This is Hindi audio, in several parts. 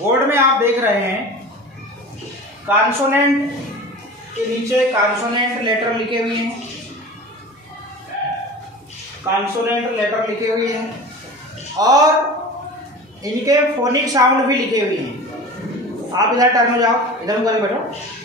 बोर्ड में आप देख रहे हैं कॉन्सोनेंट के नीचे कॉन्सोनेंट लेटर लिखे हुए हैं, कॉन्सोनेंट लेटर लिखे हुए हैं और इनके फोनिक साउंड भी लिखे हुए हैं। आप इधर टर्न हो जाओ, इधर मुकर बैठो,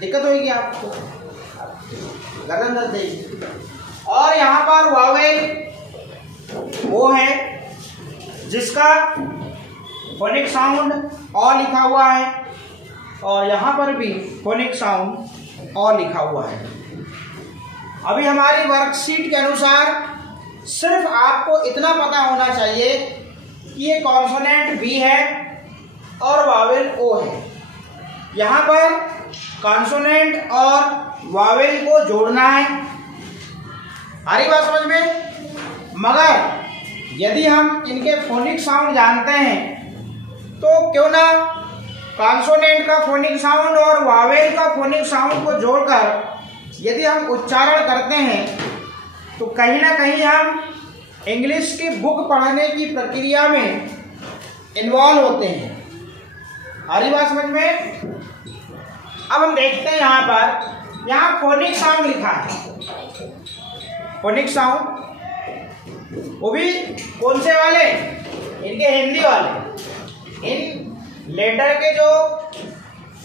दिक्कत होगी आपको, गर्दन दर्द देगी। और यहाँ पर वावेल वो है जिसका फोनिक साउंड अ लिखा हुआ है और यहाँ पर भी फोनिक साउंड अ लिखा हुआ है। अभी हमारी वर्कशीट के अनुसार सिर्फ आपको इतना पता होना चाहिए कि ये कॉन्सोनेंट बी है और वावेल ओ है। यहाँ पर कॉन्सोनेंट और वावेल को जोड़ना है, आ रही बात समझ में। मगर यदि हम इनके फोनिक साउंड जानते हैं तो क्यों ना कॉन्सोनेंट का फोनिक साउंड और वावेल का फोनिक साउंड को जोड़कर यदि हम उच्चारण करते हैं तो कहीं ना कहीं हम इंग्लिश की बुक पढ़ने की प्रक्रिया में इन्वॉल्व होते हैं। आ रही बात समझ में। अब हम देखते हैं यहाँ पर, यहाँ फोनिक साउंड लिखा है, फोनिक साउंड वो भी कौन से वाले, इनके हिंदी वाले। इन लेटर के जो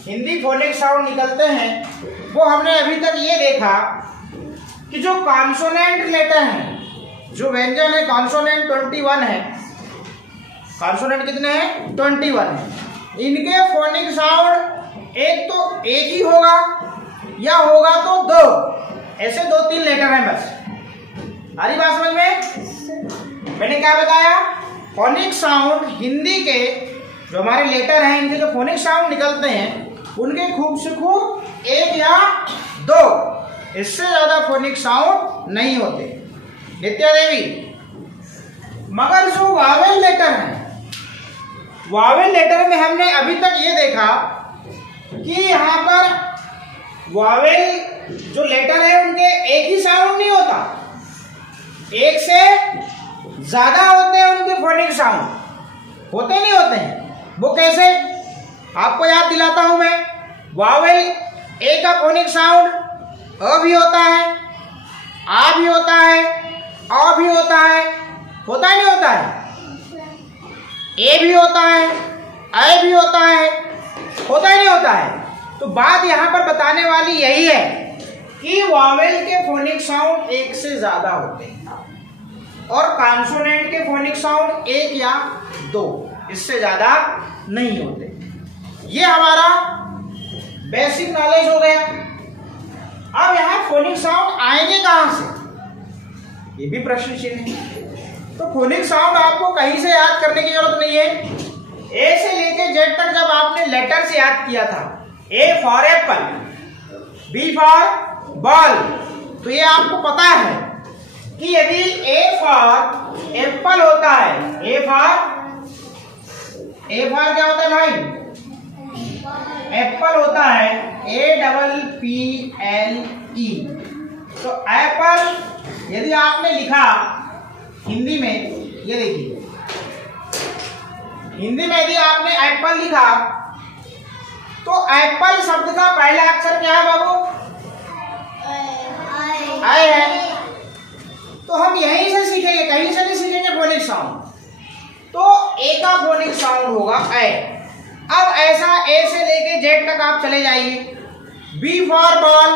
हिंदी फोनिक साउंड निकलते हैं वो हमने अभी तक ये देखा कि जो कॉन्सोनेंट लेटर है, जो व्यंजन है कॉन्सोनेंट 21 है, कॉन्सोनेंट कितने हैं 21 है। इनके फोनिक साउंड एक तो एक ही होगा या होगा तो दो, ऐसे 2-3 लेटर हैं बस। आ रही बात समझ में। मैंने क्या बताया, फोनिक साउंड हिंदी के जो हमारे लेटर हैं इनके जो फोनिक साउंड निकलते हैं उनके खूब से खूब एक या दो, इससे ज्यादा फोनिक साउंड नहीं होते। नित्या देवी, मगर जो वावेल लेटर है, वावेल लेटर में हमने अभी तक ये देखा कि यहाँ पर वावेल जो लेटर है उनके एक ही साउंड नहीं होता, एक से ज्यादा होते हैं उनके फोनिक साउंड, होते नहीं होते हैं। वो कैसे, आपको याद दिलाता हूं मैं। वावेल ए का फोनिक साउंड अ भी होता है, आ भी होता है, अ भी होता है नहीं होता है, ए भी होता है, ऐ भी होता है नहीं होता है। तो बात यहां पर बताने वाली यही है कि वावेल के फोनिक साउंड एक से ज्यादा होते हैं और कॉन्सोनेंट के फोनिक साउंड एक या दो, इससे ज्यादा नहीं होते। ये हमारा बेसिक नॉलेज हो गया। अब यहां फोनिक साउंड आएंगे कहां से, ये भी प्रश्न चिन्ह है। तो फोनिक साउंड आपको कहीं से याद करने की जरूरत नहीं है। ए से लेके जेड तक जब आपने लेटर से याद किया था, A for apple, B for ball, तो ये आपको पता है कि यदि ए फॉर एप्पल होता है, ए फॉर क्या होता है भाई, एप्पल होता है, APPLE। तो एप्पल यदि आपने लिखा हिंदी में, ये देखिए हिंदी में यदि आपने एप्पल लिखा तो एप्पल शब्द का पहला अक्षर क्या है बाबू, आई है। तो हम यहीं से सीखेंगे, कहीं से नहीं सीखेंगे फोनिक साउंड। तो ए का फोनिक साउंड होगा ए। अब ऐसा ए से लेके जेड तक आप चले जाइए। बी फॉर बॉल,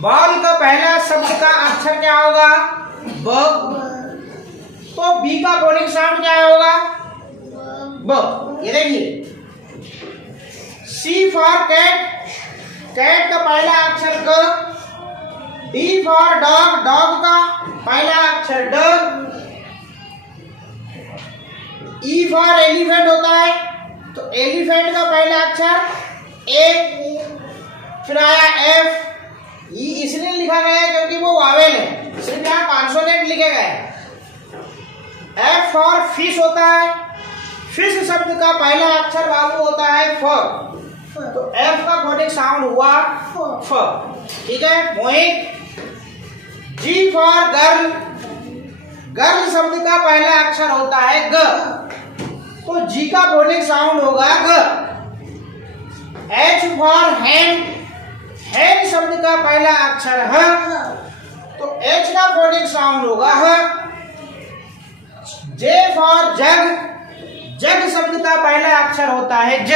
बॉल का पहला शब्द का अक्षर क्या होगा, ब। तो बी का फोनिक साउंड क्या होगा, ब। ये देखिए। सी फॉर कैट, कैट का पहला अक्षर क। डी फॉर डॉग, डॉग का पहला अक्षर ड। ई फॉर एलिफेंट होता है, तो एलिफेंट का पहला अक्षर ए, फिर आया एफ। ई इसलिए लिखा गया है क्योंकि वो वावेल है, सिर्फ यहाँ कॉन्सोनेंट लिखे गए। एफ फॉर फिश होता है, फिश शब्द का पहला अक्षर बाबू होता है फ, तो एफ का फोनिक साउंड हुआ फ। ठीक है मोहित। जी फॉर गर्ल, गर्ल शब्द का पहला अक्षर होता है ग, तो जी का फोनिक साउंड होगा ग। H फॉर हैंड, हैंड शब्द का पहला अक्षर ह, तो H का फोनिक साउंड होगा ह। J फॉर जग, जग शब्द का पहला अक्षर होता है ज,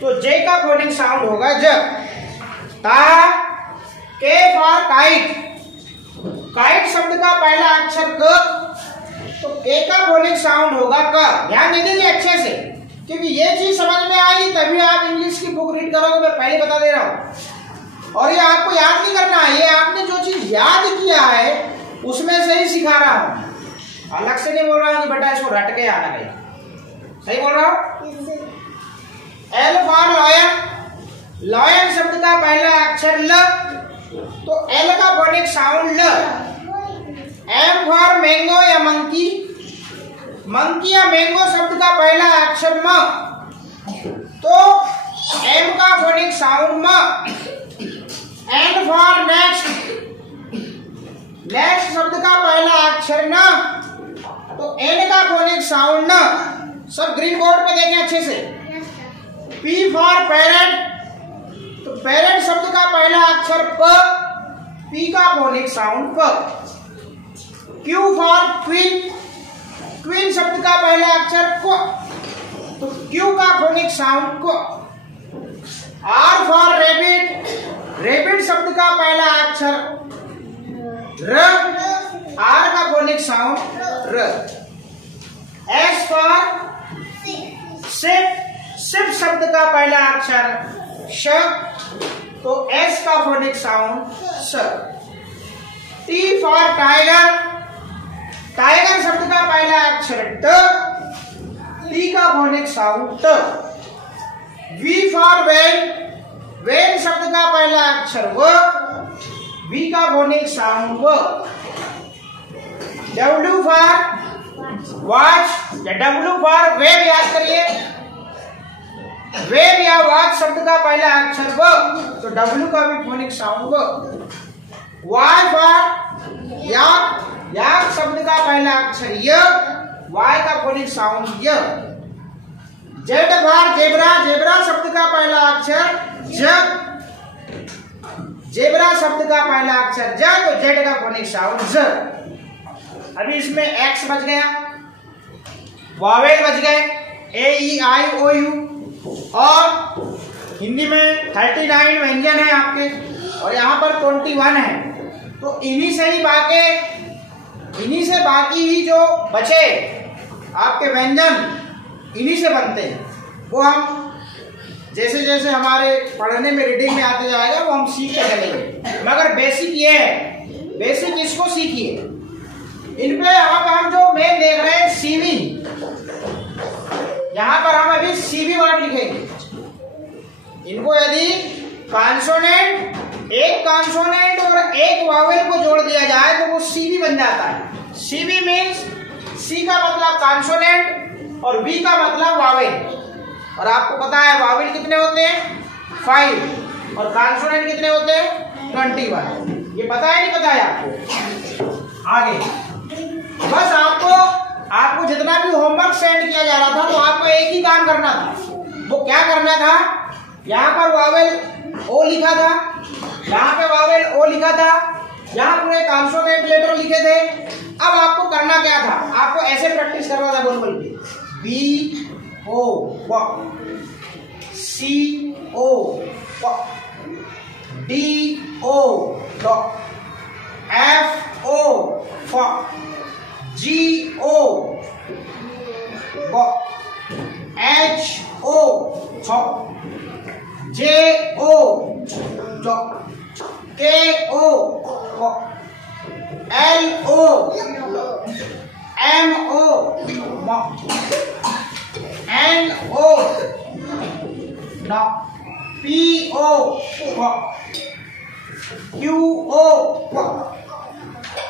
तो J का फोनिक साउंड होगा ज। K फॉर काइट, काइट शब्द का पहला अक्षर क, तो K का फोनिक साउंड होगा क। ध्यान दे दीजिए अच्छे से, क्योंकि ये चीज समझ में आई तभी आप इंग्लिश की बुक रीड करोगे, मैं पहले बता दे रहा हूं। और ये आपको याद नहीं करना है, ये आपने जो चीज याद किया है उसमें से ही सिखा रहा हूं, अलग से नहीं बोल रहा हूं कि बेटा इसको रट के आना नहीं, सही बोल रहा हूं। L फॉर लॉयन, लॉयन शब्द का पहला अक्षर ल, तो L का फोनिक साउंड ल। M फॉर मैंगो या मंकी, मंकी या मैंगो शब्द का पहला अक्षर म, तो M का फोनिक साउंड म। N फॉर नेक्स्ट, नेक्स्ट शब्द का पहला अक्षर न, तो N का फोनिक साउंड न। सब ग्रीन बोर्ड पे देखें अच्छे से। P फॉर पेरेंट, तो पेरेंट शब्द का पहला अक्षर प, P का फोनिक साउंड प। Q फॉर क्वीन, क्वीन शब्द का पहला अक्षर क्व, तो Q का फोनिक साउंड क्व। R फॉर रेबिट, रेबिट शब्द का पहला अक्षर र, R का फोनिक साउंड र। S फॉर शिप, शिप शब्द का पहला अक्षर श, तो S का फोनिक साउंड स। T फॉर टाइगर, टाइगर शब्द का पहला अक्षर ट, T का फोनिक साउंड ट। V फॉर वेन, वेन शब्द का पहला अक्षर व, V का फोनिक साउंड व। W फॉर वॉच या W फॉर वेव, याद करिए, वेव या वॉच शब्द का पहला अक्षर व, तो W का भी फोनिक साउंड व। Y फॉर याक, याक शब्द का पहला अक्षर य, Y का फोनिक साउंड य। Z फॉर जेब्रा, जेब्रा शब्द का पहला अक्षर ज, जेब्रा शब्द का पहला अक्षर ज, तो Z का फोनिक साउंड ज। अभी इसमें X बच गया, वावेल बच गए A E I O U, और हिंदी में 39 व्यंजन है आपके, और यहाँ पर 21 है, तो इन्हीं से ही इन्हीं से बाकी ही जो बचे आपके व्यंजन इन्हीं से बनते हैं। वो हम जैसे जैसे हमारे पढ़ने में रीडिंग में आते जाएगा वो हम सीखते चलेंगे, मगर बेसिक ये है, बेसिक इसको सीखिए। इनपे अब हम जो मेन देख रहे हैं सीवी, यहाँ पर हम अभी सीवी वर्ड लिखेंगे। इनको यदि कॉन्सोनेंट, एक कॉन्सोनेंट और एक वावेल को जोड़ दिया जाए तो वो सीवी बन जाता है। सीवी मीन्स सी का मतलब कॉन्सोनेंट और बी का मतलब वावेल, और आपको पता है वावेल कितने होते हैं 5 और कॉन्सोनेंट कितने होते हैं 21। ये पता है नहीं पता है आपको? आगे बस आपको जितना भी होमवर्क सेंड किया जा रहा था तो आपको एक ही काम करना था। वो क्या करना था, यहाँ पर वावेल ओ लिखा था, यहाँ पे वावेल ओ लिखा था, यहाँ पूरे कॉन्सोनेंट लेटर लिखे थे। अब आपको करना क्या था, आपको ऐसे प्रैक्टिस करना था, बोल बोल के B O, C O, D O, F O, G O, H O, J O, K O, L O, M O, N O, P O, Q O,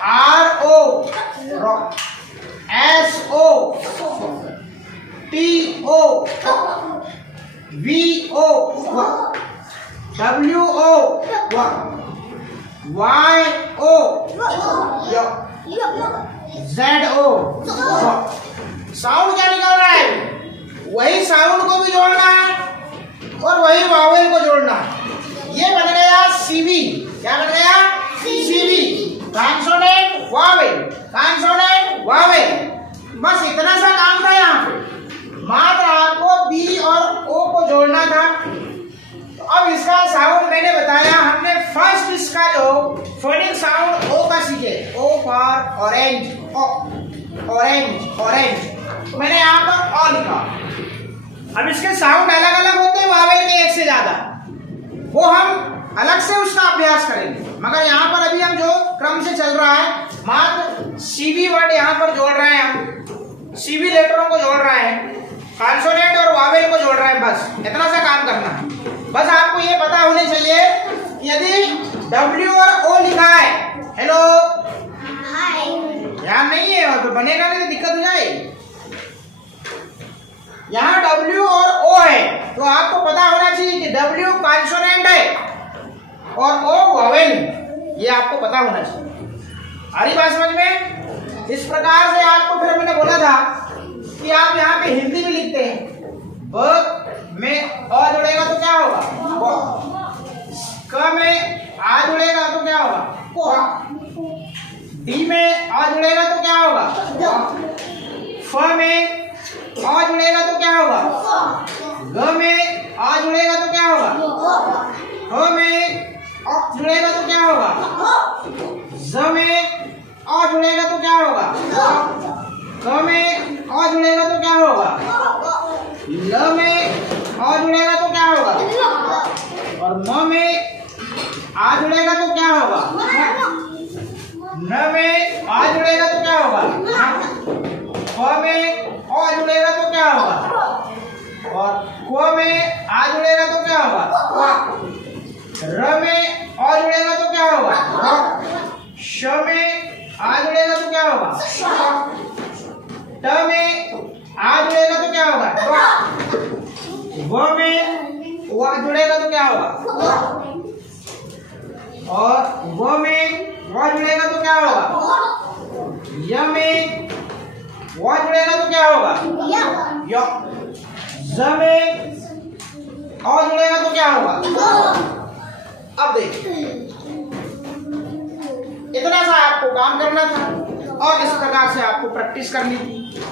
R O, S O, T O, V O, W O, Y O, Z O. Sound क्या निकल रहा है, वही साउंड को भी जोड़ना है, और वही वावेल को जोड़ना है। ये बन गया सीवी। क्या बन गया? CV, consonant Wavell, consonant Wavell. बस इतना सा काम था यहाँ पे, मात्र आपको बी और ओ को जोड़ना था। तो अब इसका साउंड मैंने बताया, हमने फर्स्ट इसका जो फोनिक साउंड ओ का सीखे, O for orange, orange, orange, मैंने यहाँ पर ओ लिखा। अब इसके साउंड अलग अलग होते हैं वावेल के एक से ज्यादा, वो हम अलग से उसका अभ्यास करेंगे, मगर यहाँ पर अभी हम जो क्रम से चल रहा है, मात्र सीवी वर्ड यहाँ पर जोड़ रहे हैं, हम सीवी लेटरों को जोड़ रहे हैं, कॉन्सोनेंट और वावेल को जोड़ रहे हैं। बस इतना सा काम करना है। बस आपको ये पता होने चाहिए, यदि W और O लिखा है, हेलो ध्यान नहीं है और बनेगा नहीं तो दिक्कत हो जाएगी। यहाँ W और O है तो आपको पता होना चाहिए कि W कॉन्सोनेंट है और O वावेल, ये आपको पता होना चाहिए। आ रही बात समझ में? इस प्रकार से आपको फिर मैंने बोला था कि आप यहाँ पे हिंदी में लिखते हैं, ब में अ जुड़ेगा तो क्या होगा? क में आ जुड़ेगा तो क्या होगा? डी में आ जुड़ेगा तो क्या होगा? फ में आ जुड़ेगा तो क्या होगा? ग में आ जुड़ेगा तो क्या होगा? ह में आ जुड़ेगा तो क्या होगा? ज में आ जुड़ेगा तो क्या होगा? क में आ जुड़ेगा तो क्या होगा? ल में आ जुड़ेगा तो क्या होगा? और म में आ जुड़ेगा तो क्या होगा? न में आ जुड़ेगा तो क्या होगा? फ में आ जुड़ेगा तो क्या होगा? और क्व में आ जुड़ेगा तो क्या होगा? र में आ जुड़ेगा तो क्या होगा? श में आ जुड़ेगा तो क्या होगा? ट में आ जुड़ेगा तो क्या होगा? व में व जुड़ेगा तो क्या होगा? और व में व जुड़ेगा तो क्या होगा? य में व जुड़ेगा तो क्या होगा? य। ज में अ जुड़ेगा तो क्या होगा? अब देखिए, इतना सा आपको काम करना था और इस प्रकार से आपको प्रैक्टिस करनी थी।